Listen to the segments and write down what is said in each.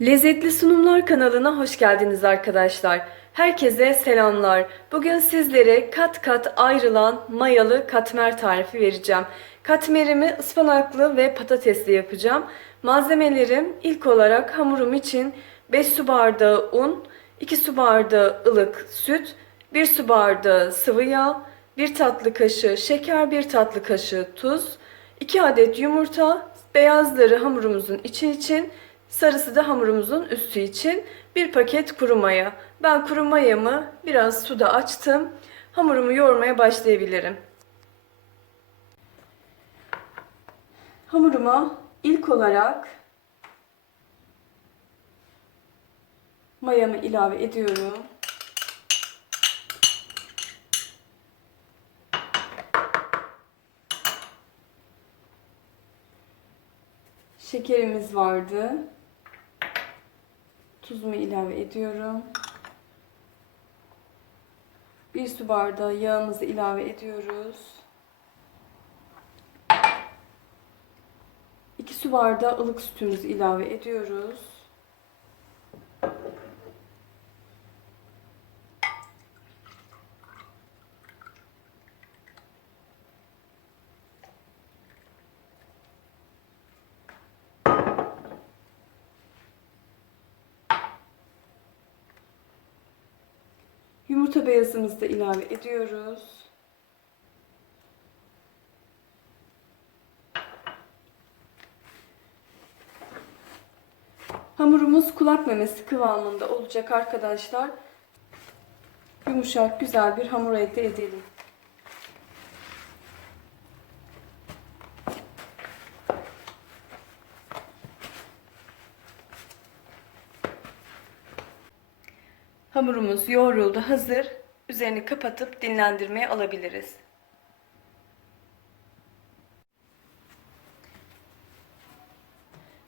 Lezzetli Sunumlar kanalına hoş geldiniz arkadaşlar. Herkese selamlar. Bugün sizlere kat kat ayrılan mayalı katmer tarifi vereceğim. Katmerimi ıspanaklı ve patatesli yapacağım. Malzemelerim ilk olarak hamurum için 5 su bardağı un, 2 su bardağı ılık süt, 1 su bardağı sıvı yağ, 1 tatlı kaşığı şeker, 1 tatlı kaşığı tuz, 2 adet yumurta, beyazları hamurumuzun içi için, sarısı da hamurumuzun üstü için, 1 paket kuru maya. Ben kuru mayamı biraz suda açtım. Hamurumu yoğurmaya başlayabilirim. Hamuruma ilk olarak mayamı ilave ediyorum. Şekerimiz vardı. Tuzumu ilave ediyorum. Bir su bardağı yağımızı ilave ediyoruz. 2 su bardağı ılık sütümüzü ilave ediyoruz. Yumurta beyazımızı da ilave ediyoruz. Hamurumuz kulak memesi kıvamında olacak arkadaşlar. Yumuşak güzel bir hamur elde edelim. Hamurumuz yoğruldu, hazır. Üzerini kapatıp dinlendirmeye alabiliriz.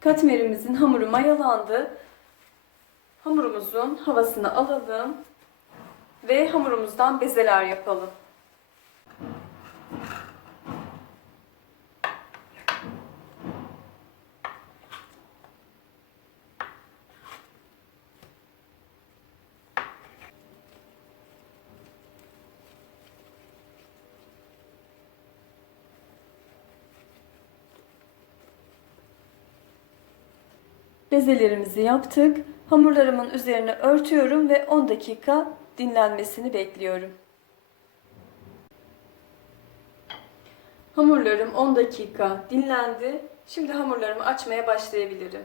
Katmerimizin hamuru mayalandı. Hamurumuzun havasını alalım ve hamurumuzdan bezeler yapalım. Bezelerimizi yaptık. Hamurlarımın üzerine örtüyorum ve 10 dakika dinlenmesini bekliyorum. Hamurlarım 10 dakika dinlendi. Şimdi hamurlarımı açmaya başlayabilirim.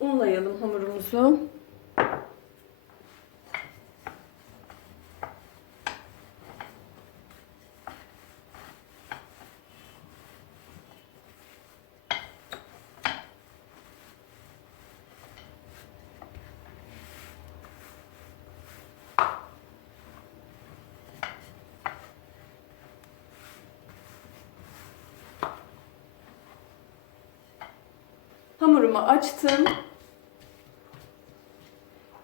Unlayalım hamurumuzu. Hamurumu açtım.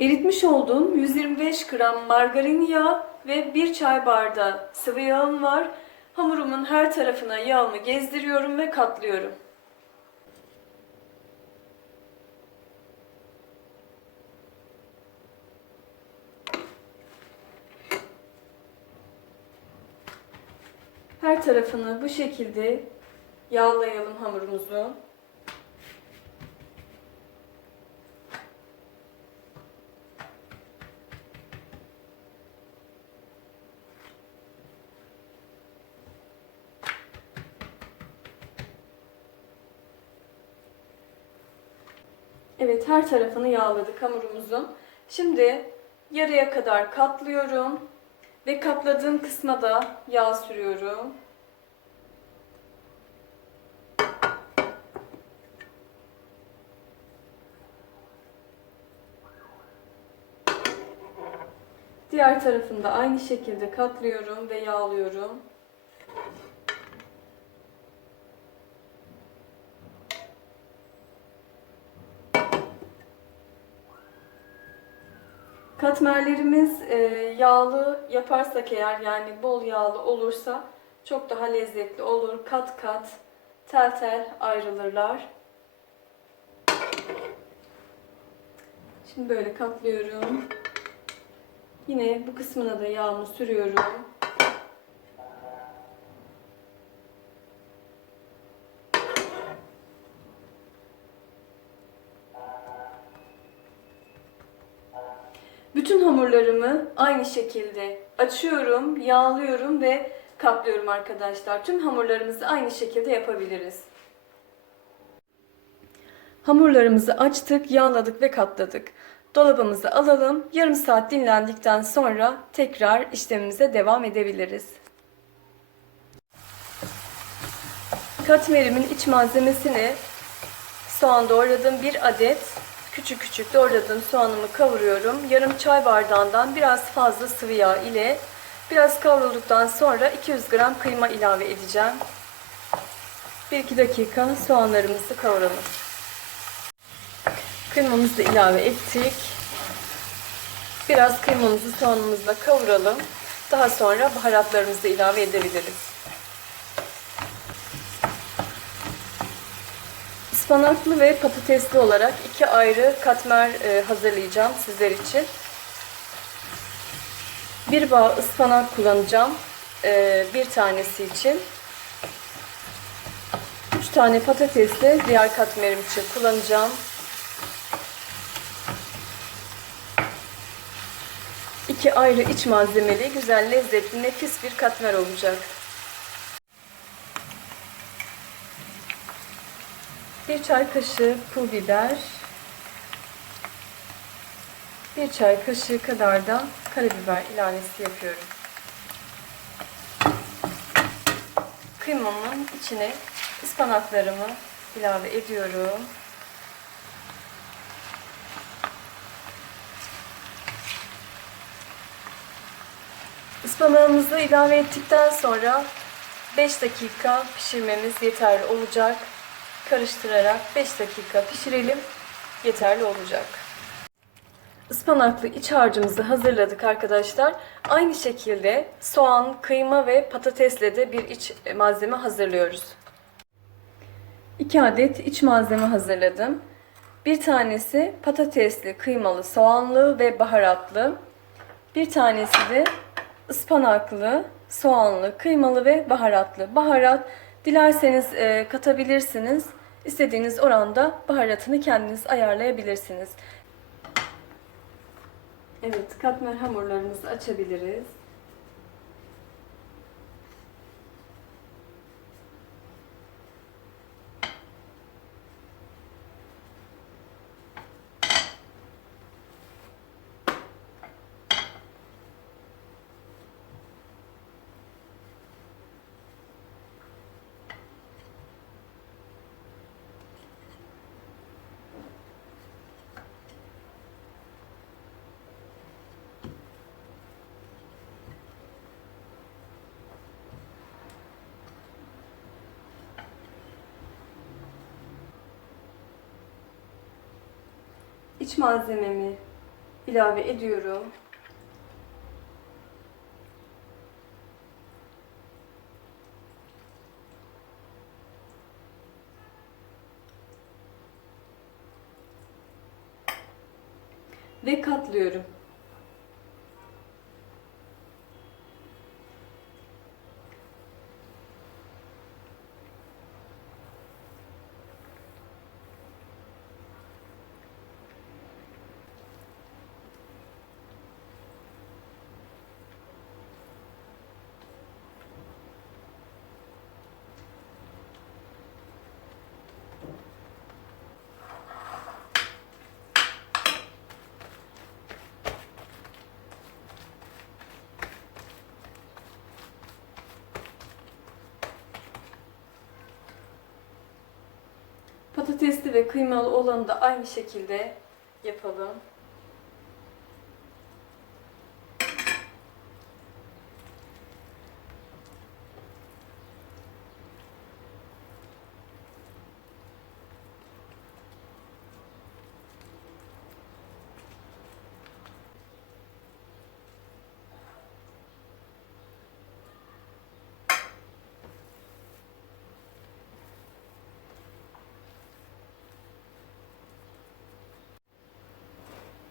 Eritmiş olduğum 125 gram margarin yağı ve 1 çay bardağı sıvı yağım var. Hamurumun her tarafına yağımı gezdiriyorum ve katlıyorum. Her tarafını bu şekilde yağlayalım hamurumuzu. Evet her tarafını yağladık hamurumuzun. Şimdi yarıya kadar katlıyorum ve katladığım kısma da yağ sürüyorum. Diğer tarafını da aynı şekilde katlıyorum ve yağlıyorum. Katmerlerimiz e, yağlı yaparsak eğer yani bol yağlı olursa çok daha lezzetli olur. Kat kat tel tel ayrılırlar. Şimdi böyle katlıyorum. Yine bu kısmına da yağımı sürüyorum. Hamurlarımı aynı şekilde açıyorum, yağlıyorum ve katlıyorum arkadaşlar. Tüm hamurlarımızı aynı şekilde yapabiliriz. Hamurlarımızı açtık, yağladık ve katladık. Dolabımıza alalım. Yarım saat dinlendikten sonra tekrar işlemimize devam edebiliriz. Katmerimin iç malzemesini soğan doğradım. Bir adet küçük küçük doğradığım soğanımı kavuruyorum. Yarım çay bardağından biraz fazla sıvı yağ ile biraz kavrulduktan sonra 200 gram kıyma ilave edeceğim. 1-2 dakika soğanlarımızı kavuralım. Kıymamızı ilave ettik. Biraz kıymamızı soğanımızla kavuralım. Daha sonra baharatlarımızı ilave edebiliriz. Ispanaklı ve patatesli olarak iki ayrı katmer e, hazırlayacağım sizler için. Bir bağ ıspanak kullanacağım. e, Bir tanesi için. Üç tane patatesli diğer katmerim için kullanacağım. İki ayrı iç malzemeli, güzel, lezzetli, nefis bir katmer olacak. Bir çay kaşığı pul biber, bir çay kaşığı kadar da karabiber ilavesi yapıyorum. Kıymamın içine ıspanaklarımı ilave ediyorum. Ispanağımızı ilave ettikten sonra 5 dakika pişirmemiz yeterli olacak. Karıştırarak 5 dakika pişirelim. Yeterli olacak. Ispanaklı iç harcımızı hazırladık arkadaşlar. Aynı şekilde soğan, kıyma ve patatesle de bir iç malzeme hazırlıyoruz. 2 adet iç malzeme hazırladım. Bir tanesi patatesli, kıymalı, soğanlı ve baharatlı. Bir tanesi de ıspanaklı, soğanlı, kıymalı ve baharatlı. Baharat dilerseniz e, katabilirsiniz. İstediğiniz oranda baharatını kendiniz ayarlayabilirsiniz. Evet, katmer hamurlarımızı açabiliriz. İç malzememi ilave ediyorum. Ve katlıyorum. Patatesli ve kıymalı olanı da aynı şekilde yapalım.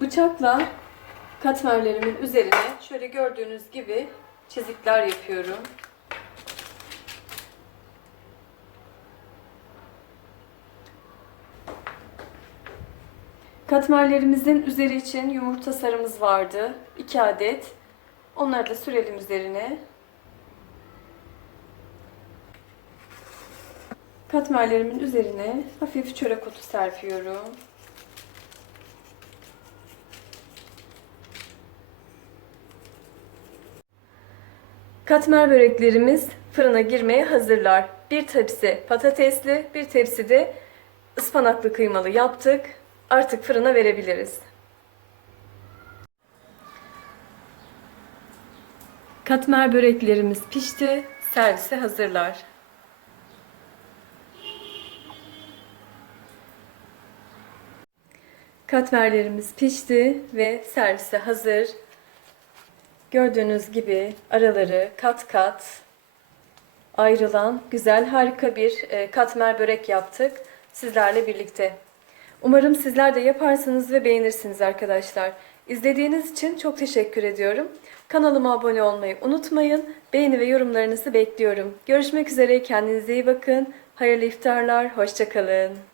Bıçakla katmerlerimin üzerine şöyle gördüğünüz gibi çizikler yapıyorum. Katmerlerimizin üzeri için yumurta sarımız vardı. 2 adet. Onları da sürelim üzerine. Katmerlerimin üzerine hafif çörek otu serpiyorum. Katmer böreklerimiz fırına girmeye hazırlar. Bir tepsi patatesli, bir tepsi de ıspanaklı kıymalı yaptık. Artık fırına verebiliriz. Katmer böreklerimiz pişti, servise hazırlar. Katmerlerimiz pişti ve servise hazır. Gördüğünüz gibi araları kat kat ayrılan güzel harika bir e, katmer börek yaptık sizlerle birlikte. Umarım sizler de yaparsınız ve beğenirsiniz arkadaşlar. İzlediğiniz için çok teşekkür ediyorum. Kanalıma abone olmayı unutmayın. Beğeni ve yorumlarınızı bekliyorum. Görüşmek üzere. Kendinize iyi bakın. Hayırlı iftarlar. Hoşçakalın.